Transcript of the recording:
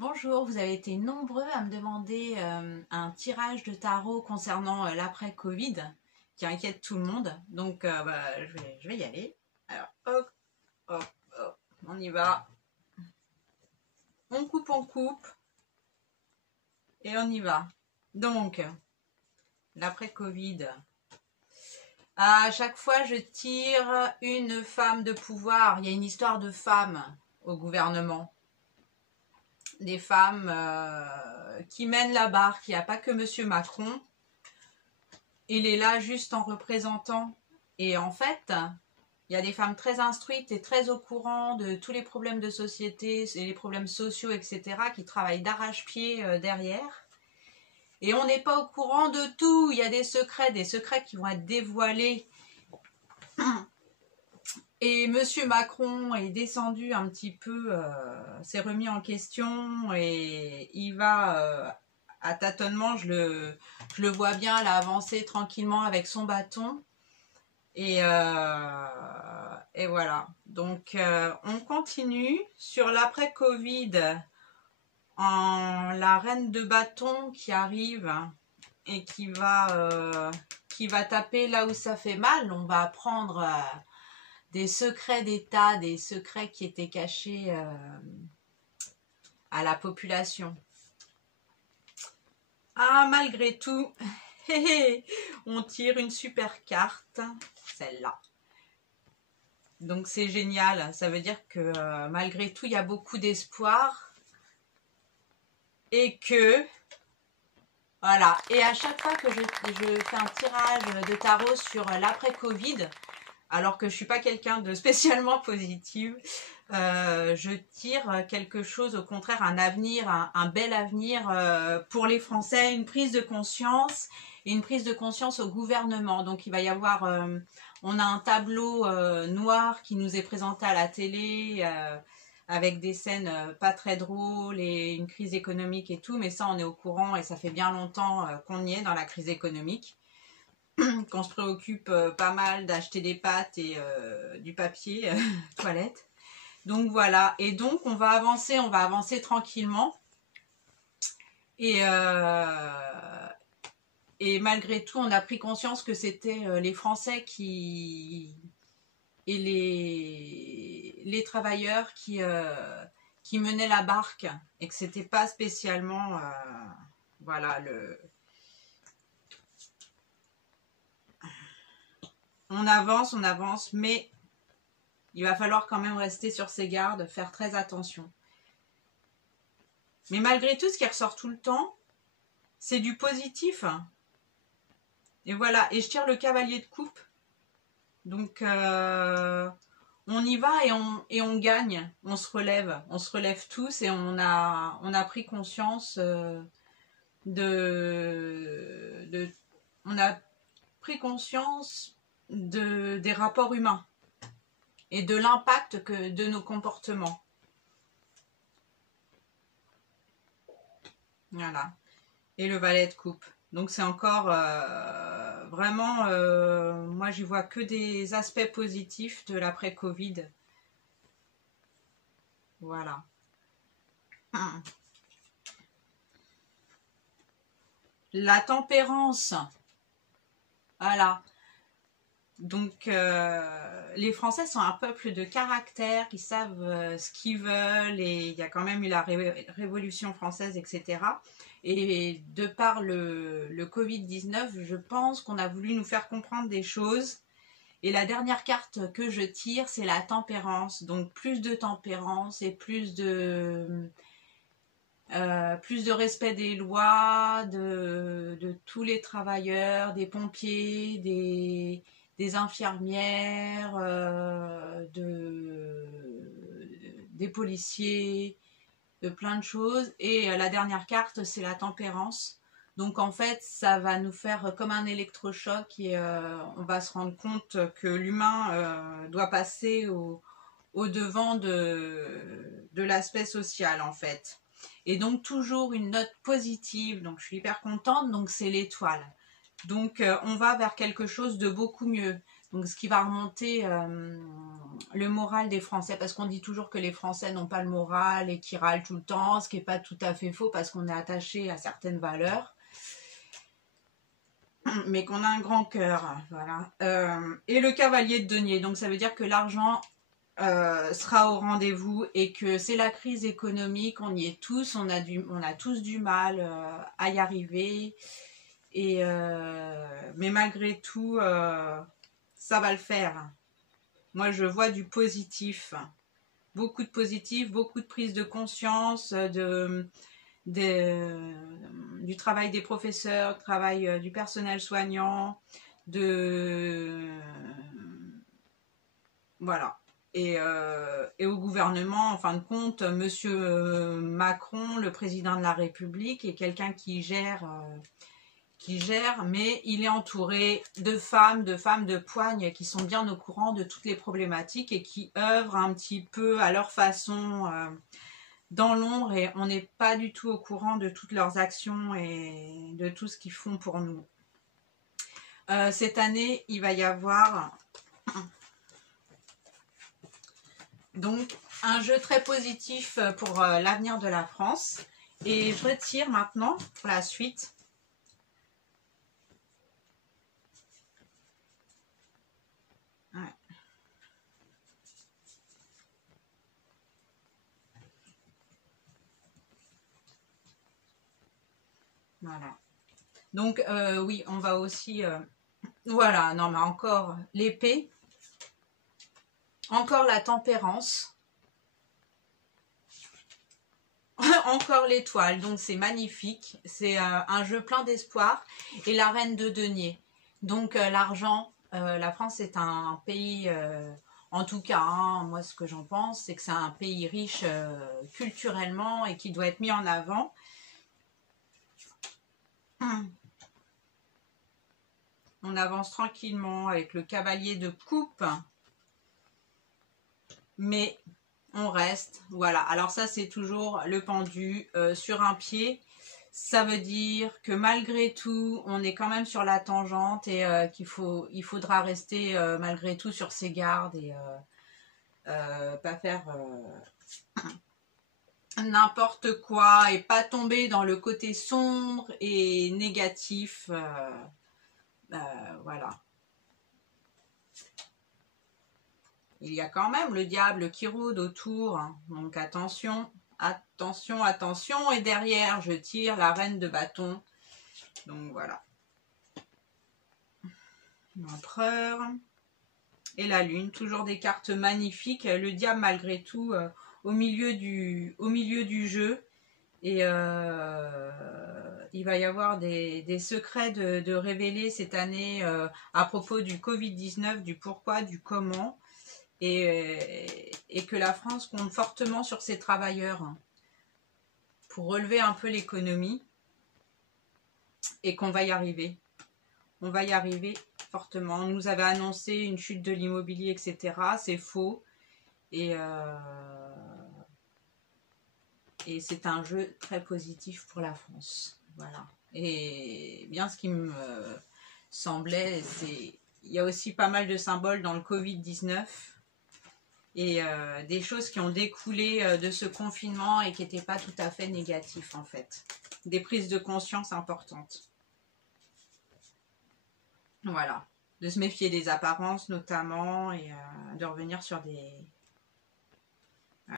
Bonjour, vous avez été nombreux à me demander un tirage de tarot concernant l'après-Covid qui inquiète tout le monde. Donc je vais y aller. Alors hop, hop, hop, on y va. On coupe et on y va. Donc, l'après-Covid. À chaque fois, je tire une femme de pouvoir. Il y a une histoire de femmes au gouvernement. Des femmes qui mènent la barque. Il n'y a pas que Monsieur Macron. Il est là juste en représentant. Et en fait, il y a des femmes très instruites et très au courant de tous les problèmes de société et les problèmes sociaux, etc., qui travaillent d'arrache-pied derrière. Et on n'est pas au courant de tout. Il y a des secrets qui vont être dévoilés. Et Monsieur Macron est descendu un petit peu, s'est remis en question et il va à tâtonnement, je le vois bien là avancer tranquillement avec son bâton. Et voilà. Donc on continue sur l'après-Covid en la reine de bâton qui arrive et qui va taper là où ça fait mal. On va apprendre des secrets d'État, des secrets qui étaient cachés à la population. Ah, malgré tout, on tire une super carte, celle-là. Donc c'est génial, ça veut dire que malgré tout, il y a beaucoup d'espoir. Et que, voilà, et à chaque fois que je fais un tirage de tarot sur l'après-Covid, alors que je ne suis pas quelqu'un de spécialement positive, je tire quelque chose, au contraire, un avenir, un bel avenir pour les Français, une prise de conscience et une prise de conscience au gouvernement. Donc il va y avoir, on a un tableau noir qui nous est présenté à la télé avec des scènes pas très drôles et une crise économique et tout, mais ça on est au courant et ça fait bien longtemps qu'on y est dans la crise économique. Qu'on se préoccupe pas mal d'acheter des pâtes et du papier toilette. Donc voilà, et donc on va avancer tranquillement. Et malgré tout, on a pris conscience que c'était les Français et les travailleurs qui menaient la barque et que c'était pas spécialement voilà on avance, mais il va falloir quand même rester sur ses gardes, faire très attention. Mais malgré tout, ce qui ressort tout le temps, c'est du positif. Et voilà, et je tire le cavalier de coupe. Donc, on y va et on gagne, on se relève tous et on a pris conscience on a pris conscience des rapports humains et de l'impact de nos comportements. Voilà. Et le valet de coupe. Donc c'est encore vraiment, moi j'y vois que des aspects positifs de l'après-Covid. Voilà. La tempérance. Voilà. Donc, les Français sont un peuple de caractère, qui savent ce qu'ils veulent, et il y a quand même eu la Révolution française, etc. Et de par le Covid-19, je pense qu'on a voulu nous faire comprendre des choses. Et la dernière carte que je tire, c'est la tempérance. Donc, plus de tempérance et plus de respect des lois, de tous les travailleurs, des pompiers, des infirmières, des policiers, de plein de choses. Et la dernière carte, c'est la tempérance. Donc en fait, ça va nous faire comme un électrochoc et on va se rendre compte que l'humain doit passer au devant de l'aspect social en fait. Et donc toujours une note positive, donc je suis hyper contente, donc c'est l'étoile. Donc on va vers quelque chose de beaucoup mieux. Donc ce qui va remonter le moral des Français, parce qu'on dit toujours que les Français n'ont pas le moral et qu'ils râlent tout le temps, ce qui n'est pas tout à fait faux parce qu'on est attaché à certaines valeurs, mais qu'on a un grand cœur, voilà. Et le cavalier de denier, donc ça veut dire que l'argent sera au rendez-vous et que c'est la crise économique, on y est tous, on a tous du mal à y arriver, et, mais malgré tout, ça va le faire. Moi, je vois du positif, beaucoup de positif, beaucoup de prise de conscience du travail des professeurs, du travail du personnel soignant, voilà. Et au gouvernement, en fin de compte, Monsieur Macron, le président de la République, est quelqu'un qui gère, mais il est entouré de femmes de poigne qui sont bien au courant de toutes les problématiques et qui œuvrent un petit peu à leur façon dans l'ombre, et on n'est pas du tout au courant de toutes leurs actions et de tout ce qu'ils font pour nous. Cette année, il va y avoir donc un jeu très positif pour l'avenir de la France. Et je retire maintenant pour la suite. Ouais. Voilà. Donc oui, on va aussi... voilà, non mais encore l'épée. Encore la tempérance. Encore l'étoile, donc c'est magnifique. C'est un jeu plein d'espoir. Et la reine de denier. Donc l'argent, la France est un pays, en tout cas, hein, moi ce que j'en pense, c'est que c'est un pays riche culturellement et qui doit être mis en avant. On avance tranquillement avec le cavalier de coupe. Mais on reste, voilà. Alors ça, c'est toujours le pendu sur un pied. Ça veut dire que malgré tout, on est quand même sur la tangente et il faudra rester malgré tout sur ses gardes et pas faire n'importe quoi et pas tomber dans le côté sombre et négatif. Voilà. Il y a quand même le diable qui rôde autour, hein. Donc attention, attention, attention. Et derrière, je tire la reine de bâton. Donc voilà. L'empereur. Et la lune, toujours des cartes magnifiques. Le diable malgré tout au milieu du jeu. Et il va y avoir des secrets de révéler cette année à propos du Covid-19, du pourquoi, du comment. Et que la France compte fortement sur ses travailleurs pour relever un peu l'économie et qu'on va y arriver. On va y arriver fortement. On nous avait annoncé une chute de l'immobilier, etc. C'est faux. Et c'est un jeu très positif pour la France. Voilà. Et bien ce qui me semblait, c'est il y a aussi pas mal de symboles dans le Covid-19. Et des choses qui ont découlé de ce confinement et qui n'étaient pas tout à fait négatifs en fait. Des prises de conscience importantes. Voilà. De se méfier des apparences notamment et de revenir sur